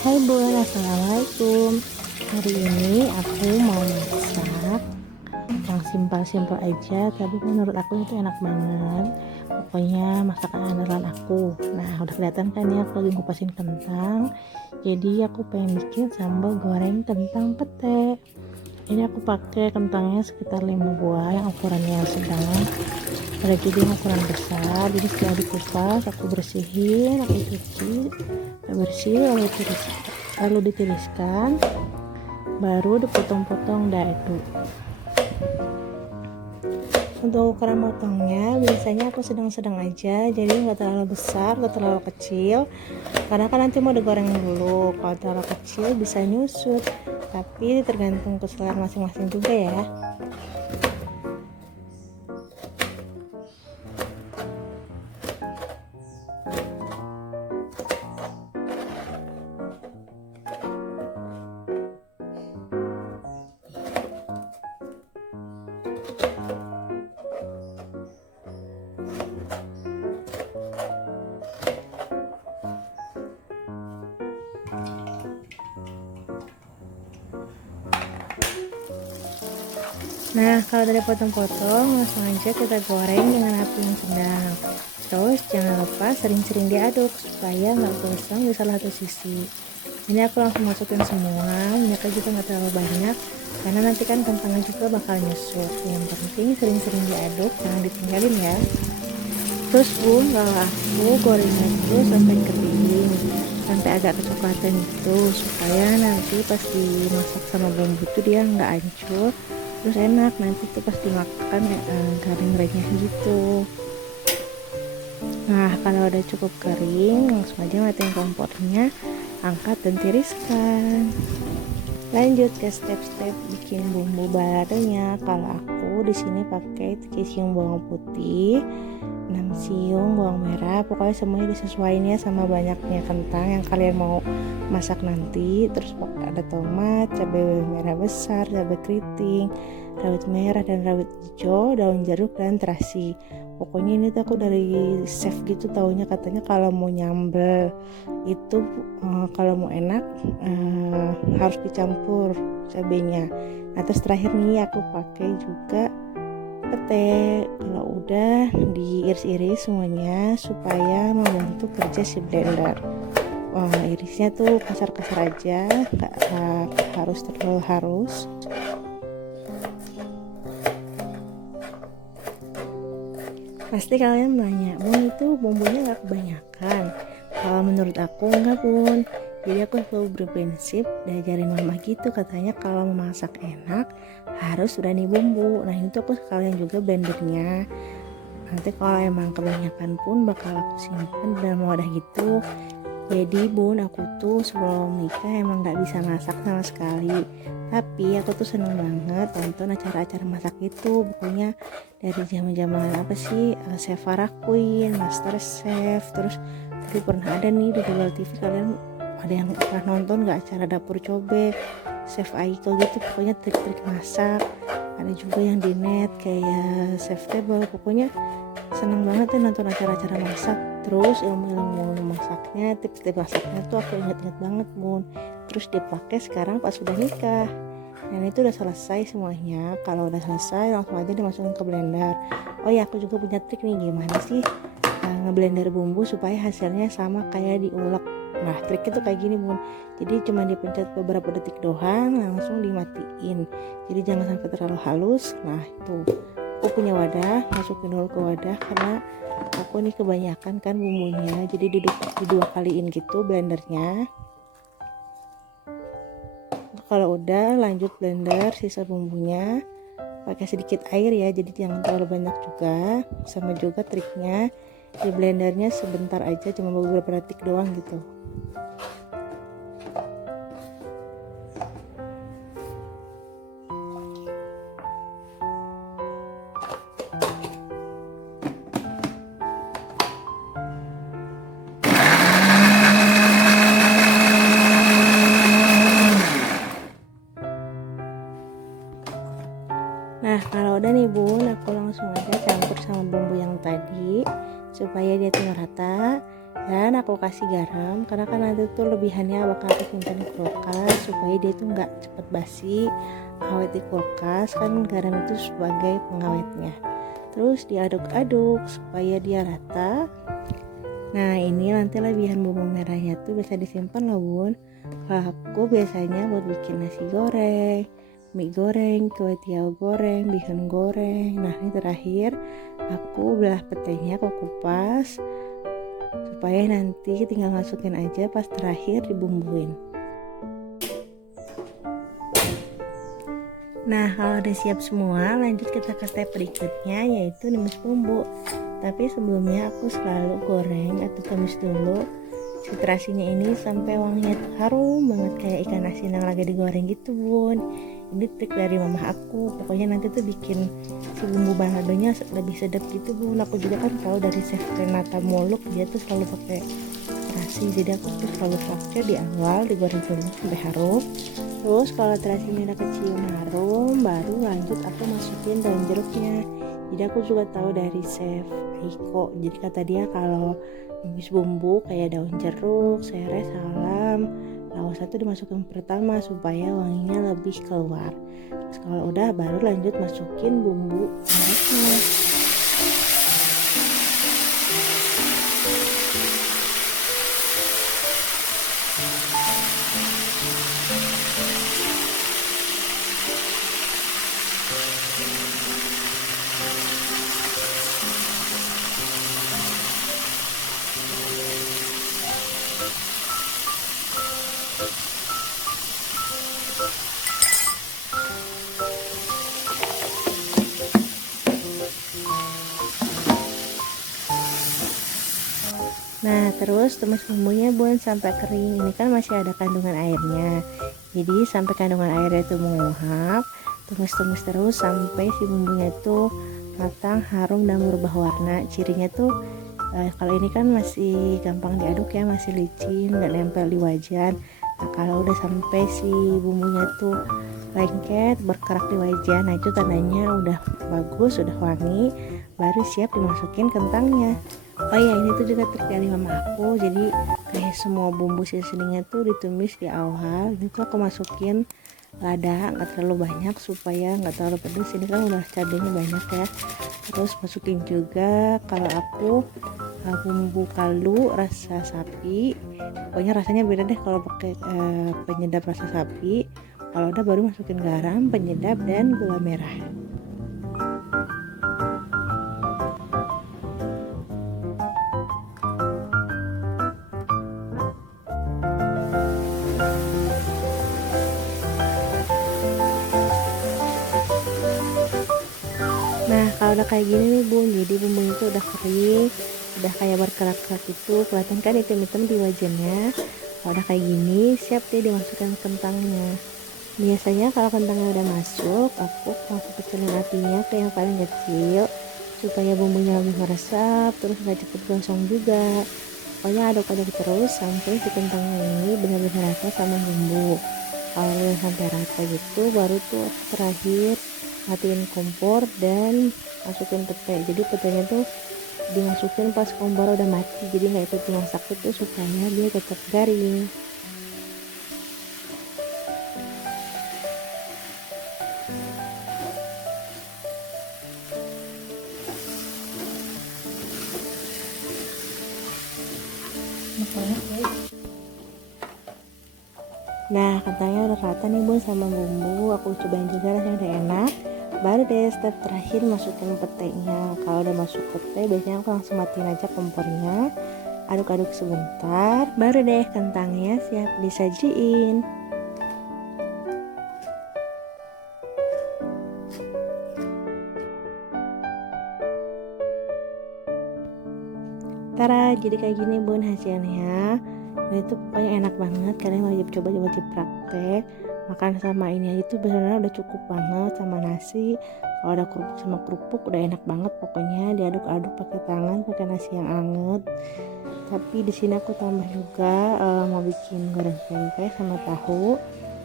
Hai Bun, Assalamualaikum. Hari ini aku mau masak yang simpel-simpel aja, tapi menurut aku itu enak banget. Pokoknya masakan andalan aku. Nah, udah kelihatan kan ya, aku lagi ngupasin kentang. Jadi aku pengen bikin sambal goreng kentang pete. Ini aku pakai kentangnya sekitar 5 buah yang ukurannya sedang. Ada juga yang ukuran besar. Jadi setelah dikupas, aku bersihin, aku cuci, bersih, lalu ditiriskan, baru dipotong-potong dadu. Untuk ukuran motongnya biasanya aku sedang-sedang aja, jadi nggak terlalu besar, nggak terlalu kecil, karena kan nanti mau digoreng dulu. Kalau terlalu kecil bisa nyusut, tapi tergantung keselera masing-masing juga ya. Nah, kalau udah dipotong-potong, langsung aja kita goreng dengan api yang sedang. Terus jangan lupa sering-sering diaduk supaya nggak gosong di salah satu sisi. Ini aku langsung masukin semua, minyaknya juga nggak terlalu banyak, karena nanti kan kentangnya juga bakal nyusut. Yang penting sering-sering diaduk, jangan ditinggalin ya. Terus Bun, kalau aku gorengnya itu sampai kering, sampai agak kecoklatan gitu, supaya nanti pas dimasak sama bumbu itu dia nggak hancur, terus enak nanti tuh pas dimakan garing renyah gitu. Nah, kalau udah cukup kering, langsung aja matiin kompornya, angkat dan tiriskan. Lanjut ke step-step bikin bumbu balado-nya. Kalau aku di sini pakai 3 siung bawang putih, 6 siung bawang merah, pokoknya semuanya disesuaikan ya sama banyaknya kentang yang kalian mau masak nanti. Terus ada tomat, cabai merah besar, cabai keriting, rawit merah dan rawit hijau, daun jeruk dan terasi. Pokoknya ini tuh aku dari chef gitu taunya, katanya kalau mau nyambel itu kalau mau enak harus dicampur cabenya. Nah, terus terakhir nih aku pakai juga pete. Kalau udah diiris-iris semuanya supaya membantu kerja si blender. Irisnya tuh kasar-kasar aja, nggak harus terlalu harus. Pasti kalian nanya, Bun itu bumbunya nggak kebanyakan? Kalau menurut aku enggak Bun. Jadi aku selalu berprinsip diajarin mama gitu, katanya kalau memasak enak harus berani bumbu. Nah ini tuh aku sekalian juga blendernya. Nanti kalau emang kebanyakan pun bakal aku simpen dalam wadah gitu. Jadi Bun, aku tuh sebelum nikah emang gak bisa masak sama sekali. Tapi aku tuh seneng banget tonton acara-acara masak itu. Pokoknya dari zaman-zaman apa sih, Chef Farah Queen, Master Chef. Terus dulu pernah ada nih di Global TV, kalian ada yang pernah nonton gak acara dapur cobek, Chef Aiko gitu. Pokoknya trik-trik masak. Ada juga yang di net kayak Chef Table. Pokoknya seneng banget tuh nonton acara-acara masak. Terus ilmu-ilmu masaknya, tips-tips masaknya tuh aku inget-inget banget Bun. Terus dipakai sekarang pas sudah nikah. Dan itu udah selesai semuanya. Kalau udah selesai langsung aja dimasukin ke blender. Oh ya, aku juga punya trik nih gimana sih ngeblender bumbu supaya hasilnya sama kayak diulek. Nah, triknya tuh kayak gini Bun. Jadi cuma dipencet beberapa detik doang, langsung dimatiin. Jadi jangan sampai terlalu halus. Nah, itu aku punya wadah, masukin dulu ke wadah karena aku nih kebanyakan kan bumbunya, jadi dua kaliin gitu blendernya. Kalau udah lanjut blender sisa bumbunya, pakai sedikit air ya, jadi jangan terlalu banyak juga. Sama juga triknya di blendernya sebentar aja, cuma beberapa detik doang gitu. Nah, kalau udah nih Bun, aku langsung aja campur sama bumbu yang tadi supaya dia tuh rata. Dan aku kasih garam karena kan nanti tuh lebihannya bakal aku simpan di kulkas supaya dia tuh nggak cepet basi. Awet di kulkas kan garam itu sebagai pengawetnya. Terus diaduk-aduk supaya dia rata. Nah ini nanti lebihan bumbu merahnya tuh bisa disimpan loh bun. Kalau aku biasanya buat bikin nasi goreng, mie goreng, kue tiaw goreng, bihun goreng. Nah ini terakhir aku belah petenya aku kupas supaya nanti tinggal masukin aja pas terakhir dibumbuin. Nah kalau udah siap semua, lanjut ke step berikutnya yaitu numis bumbu. Tapi sebelumnya aku selalu goreng atau tumis dulu si terasinya ini sampai wanginya tuh harum banget kayak ikan asin yang lagi digoreng gitu bun. Ini trik dari mama aku, pokoknya nanti tuh bikin si bumbu baladonya lebih sedap gitu bun. Aku juga kan tahu dari chef Renata Moluk, dia tuh selalu pakai terasi, jadi aku tuh selalu pakai di awal digoreng dulu sampai harum. Terus kalau terasinya udah kecium harum, baru lanjut aku masukin daun jeruknya. Jadi aku juga tahu dari chef Aiko, jadi kata dia kalau numis bumbu kayak daun jeruk, serai, salam, lawasa itu dimasukin pertama supaya wanginya lebih keluar. Terus kalau udah baru lanjut masukin bumbu mereknya. Nah terus tumis bumbunya bun sampai kering. Ini kan masih ada kandungan airnya, jadi sampai kandungan airnya itu menguap, tumis-tumis terus sampai si bumbunya itu matang, harum dan berubah warna. Cirinya tuh kalau ini kan masih gampang diaduk ya, masih licin, nggak nempel di wajan. Nah kalau udah sampai si bumbunya tuh lengket, berkerak di wajan, nah itu tandanya udah bagus, udah wangi, baru siap dimasukin kentangnya. Oh ya ini tuh juga trik dari mama aku, jadi kayak semua bumbu seasoningnya tuh ditumis di awal, itu aku masukin lada nggak terlalu banyak supaya nggak terlalu pedes. Ini kan udah cabenya banyak ya. Terus masukin juga kalau aku bumbu kaldu rasa sapi, pokoknya rasanya beda deh kalau pakai penyedap rasa sapi. Kalau udah baru masukin garam, penyedap dan gula merah. Nah kalau udah kayak gini nih bun, jadi bumbunya itu udah kering, udah kayak berkerak-kerak itu, kelihatan kan hitam-hitam di wajannya. Kalau udah kayak gini siap deh dimasukkan kentangnya. Biasanya kalau kentangnya udah masuk, aku langsung kecilin apinya ke yang paling kecil supaya bumbunya lebih meresap, terus gak cepet gosong juga. Pokoknya aduk-aduk terus sampai si kentangnya ini benar-benar rata sama bumbu. Kalau udah sampai rata gitu, baru tuh aku terakhir matiin kompor dan masukin pete. Jadi petenya tuh dimasukin pas kompor udah mati, jadi nggak ikut dimasak itu supaya dia tetap garing. Nah kentangnya udah rata nih bun sama bumbu, aku cobain juga rasanya udah enak. Baru deh step terakhir masukin petenya. Kalau udah masuk pete biasanya aku langsung matiin aja kompornya, aduk-aduk sebentar, baru deh kentangnya siap disajiin. Tara, jadi kayak gini bun hasilnya. Nah itu pokoknya enak banget, kalian wajib coba, wajib praktek. Makan sama ini aja tuh benar-benar udah cukup banget sama nasi. Kalau ada kerupuk sama kerupuk udah enak banget, pokoknya diaduk-aduk pakai tangan, pakai nasi yang anget. Tapi di sini aku tambah juga mau bikin goreng tempe sama tahu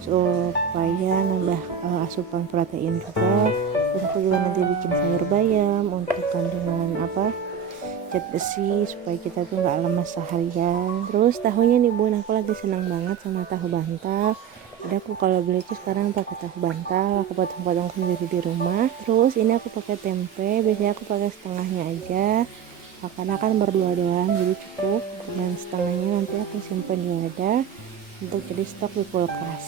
supaya nambah asupan protein juga. Terus aku juga nanti bikin sayur bayam untuk kandungan cat besi supaya kita tuh nggak lemas seharian. Terus tahunya nih bun, aku lagi senang banget sama tahu bantal. Jadi aku kalau beli tuh sekarang pakai tahu bantal, aku potong-potong sendiri di rumah. Terus ini aku pakai tempe, biasanya aku pakai setengahnya aja karena kan berdua doang, jadi cukup. Dan setengahnya nanti aku simpan di wadah untuk jadi stok di kulkas.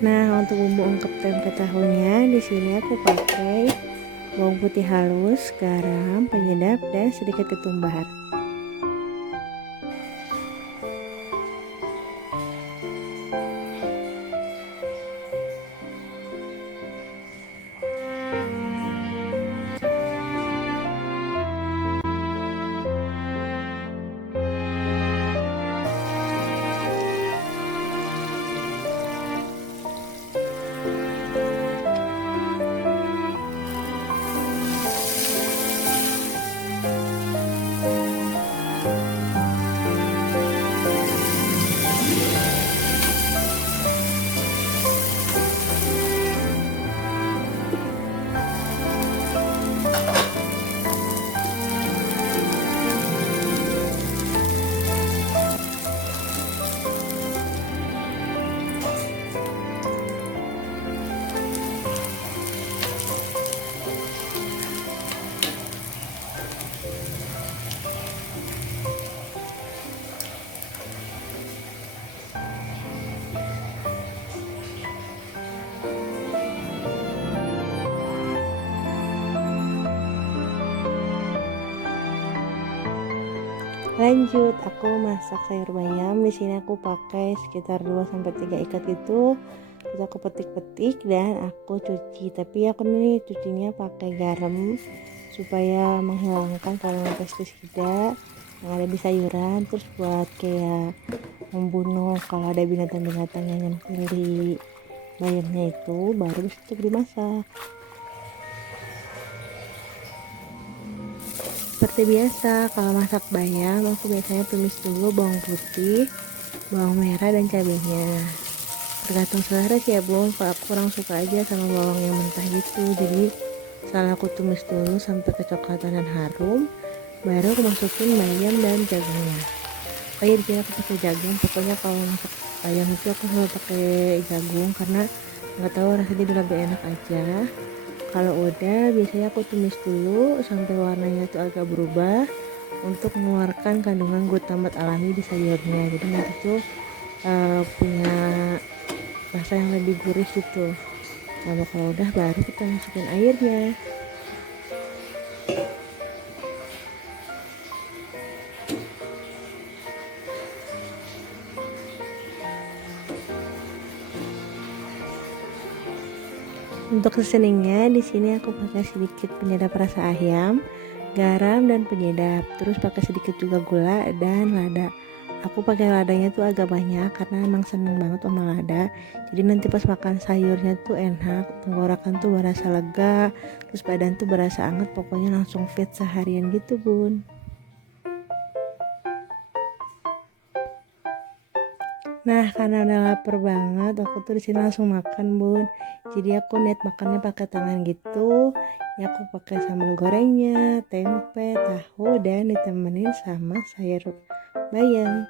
Nah, untuk bumbu ungkep tempe tahunya di sini aku pakai bawang putih halus, garam, penyedap, dan sedikit ketumbar. Lanjut, aku masak sayur bayam. Di sini aku pakai sekitar 2 sampai 3 ikat gitu. Terus aku petik-petik dan aku cuci. Tapi aku nih cucinya pakai garam supaya menghilangkan kandungan pestisida yang ada di sayuran. Terus buat kayak membunuh kalau ada binatang-binatang yang nempel di bayamnya itu, baru bisa dimasak. Seperti biasa, kalau masak bayam, aku biasanya tumis dulu bawang putih, bawang merah, dan cabenya. Tergantung selera sih ya bun, kalau aku kurang suka aja sama bawang yang mentah gitu. Jadi, setelah aku tumis dulu sampai kecoklatan dan harum, baru aku masukin bayam dan jagungnya. Oh iya, di sini aku pakai jagung. Pokoknya kalau masak bayam itu aku selalu pakai jagung karena nggak tahu rasanya dia lebih enak aja. Kalau udah, biasanya aku tumis dulu sampai warnanya itu agak berubah untuk mengeluarkan kandungan glutamat alami di sayurnya. Jadi nanti tuh punya rasa yang lebih gurih gitu. Nah, kalau udah baru kita masukin airnya. Untuk seasoningnya di sini aku pakai sedikit penyedap rasa ayam, garam dan penyedap. Terus pakai sedikit juga gula dan lada. Aku pakai ladanya tuh agak banyak karena emang seneng banget sama lada. Jadi nanti pas makan sayurnya tuh enak, tenggorokan tuh berasa lega, terus badan tuh berasa anget, pokoknya langsung fit seharian gitu bun. Nah, karena udah lapar banget, aku tuh di sini langsung makan, bun. Jadi aku niat makannya pakai tangan gitu. Ya aku pakai sambal gorengnya, tempe, tahu, dan ditemenin sama sayur bayam.